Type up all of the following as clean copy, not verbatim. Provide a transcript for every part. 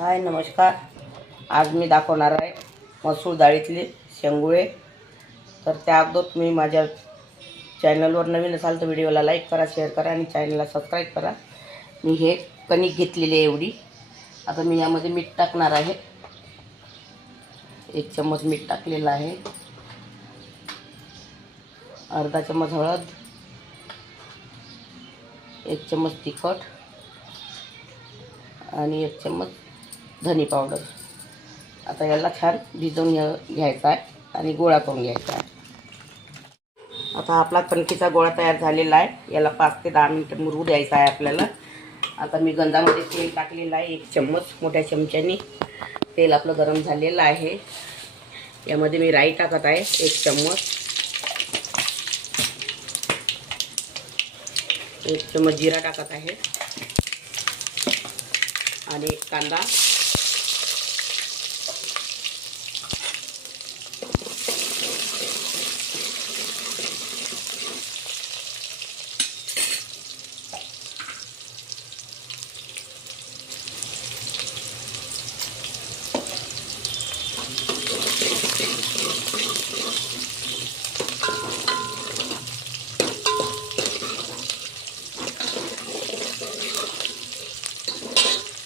हाय नमस्कार. आज मी दाखवणार आहे मसूर डाळीतले शेंगुळे. तर त्या अगोदर तुम्ही माझ्या चॅनलवर नवीन असाल तर व्हिडिओला लाईक करा, शेअर करा आणि चॅनलला सबस्क्राईब करा. मी हे कणिक घेतलेली आहे एवढी. आता मी यामध्ये मीठ टाकणार आहे. 1 चम्मच मीठ टाकलेलं आहे. अर्धा चम्मच हळद, 1 चम्मच तिखट आणि 1 चम्मच धनी पावडर. आता याला छान भिजवून घ्यायचा आहे आणि गोळा करून घ्यायचा आहे. आता आपला कणकीचा गोळा तयार झालेला आहे. याला 5 ते 10 मिनिटं मुरू द्यायचा आहे आपल्याला. आता मी गंजामध्ये तेल टाकलेलं आहे 1 चम्मच मोठ्या चमच्याने. तेल आपलं गरम झालेलं आहे. यामध्ये मी राई टाकत आहे 1 चम्मच, 1 चम्मच जिरा टाकत आहे आणि 1 कांदा,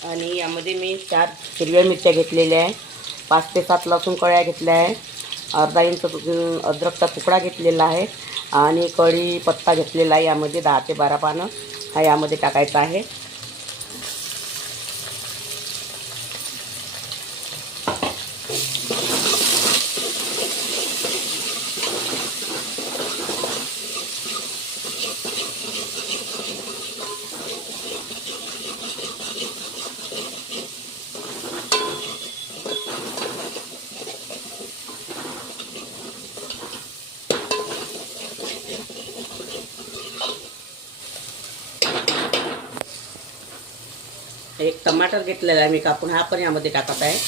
आणि यामध्ये मी 4 हिरव्या मिरच्या घेतलेल्या आहे, 5 ते 7 लसूण कळ्या घेतल्या आहे, अर्धा इंच अद्रकचा तुकडा घेतलेला आहे आणि कढीपत्ता घेतलेला आहे. यामध्ये 10 ते 12 पानं हा यामध्ये टाकायचा आहे. एक टमाटर घेतलेला आहे मी कापून, हा पण यामध्ये टाकत आहे.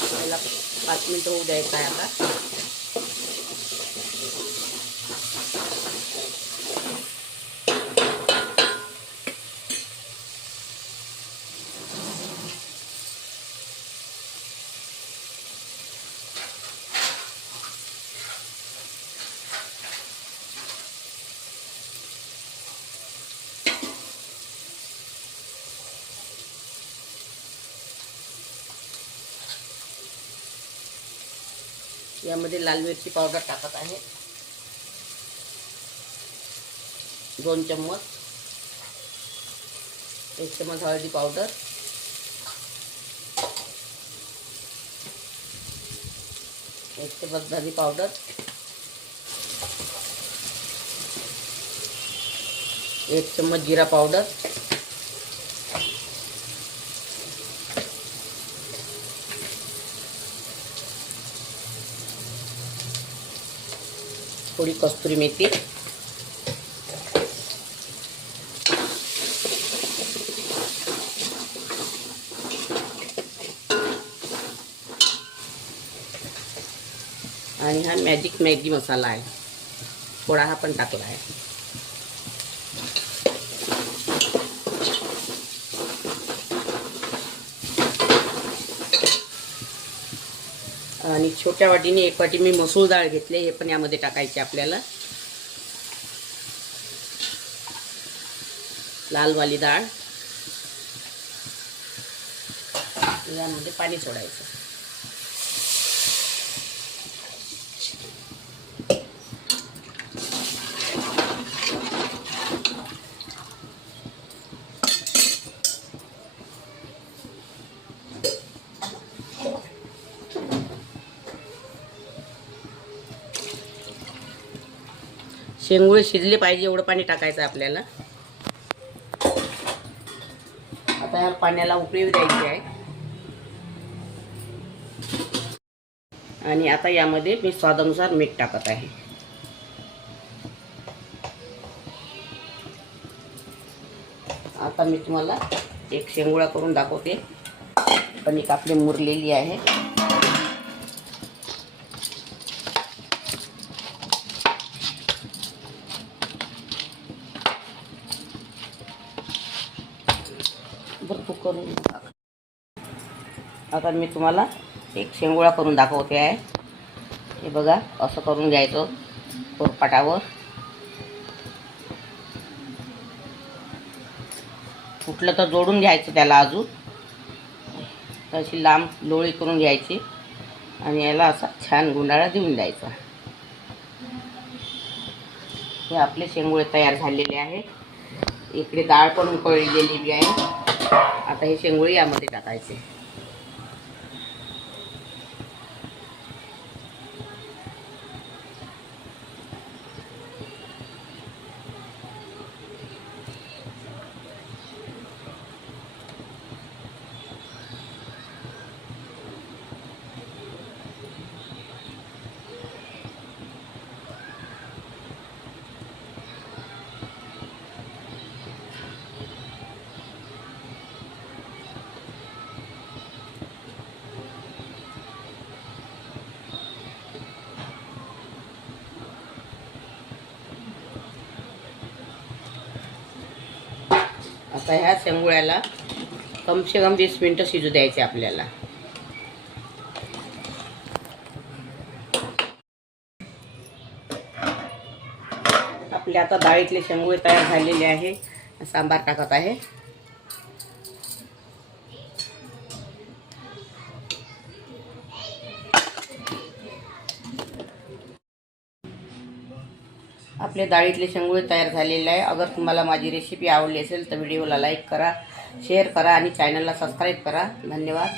त्याला 5 मिनिटं होऊ द्यायचं आहे. आता यामध्ये लाल मिरची पावडर टाकत आहे 2 चम्मच, 1 चम्मच हळदी पावडर, 1 चम्मच धनी पावडर, 1 चम्मच जीरा पावडर, थोडी कस्तुरी मेथी आणि हा मॅजिक मॅगी मसाला आहे, थोडा हा पण टाकला आहे. आणि छोट्या वाटीने 1 वाटी मी मसूर डाळ घेतली, हे पण यामध्ये टाकायचे आपल्याला. लालवाली डाळ, यामध्ये पाणी सोडायचं. शेंगुळे शिजले पाहिजे एवढं पाणी टाकायचं आपल्याला. आता या पाण्याला उकळी द्यायची आहे. आणि आता यामध्ये मी स्वादानुसार मीठ टाकत आहे. आता मी तुम्हाला एक शेंगुळा करून दाखवते. कणिक आपली मुरलेली आहे. भरपूर करून आता मी तुम्हाला एक शेंगोळा करून दाखवते आहे. हे बघा, असं करून घ्यायचं पोरपाटावर. कुठलं तर जोडून घ्यायचं त्याला अजून. अशी लांब लोळी करून घ्यायची आणि याला असा छान गुंडाळा देऊन द्यायचा. हे आपले शेंगोळे तयार झालेले आहे. इकडे डाळ पण उकळलेली आहे. आता हे शेंगोळे यामध्ये टाकायचे. आता ह्या शेंगोळ्याला कमसे कम 20 मिनिटं शिजू द्यायचे आपल्याला. आपले आता डाळीतले शेंगोळे तयार झालेले आहे. सांबार टाकत आहे. आपले डाळीतले शेंगोळे तयार झालेले आहे. अगर तुम्हाला माझी रेसिपी आवडली असेल तर व्हिडिओला लाईक करा, शेअर करा आणि चॅनलला सबस्क्राईब करा. धन्यवाद.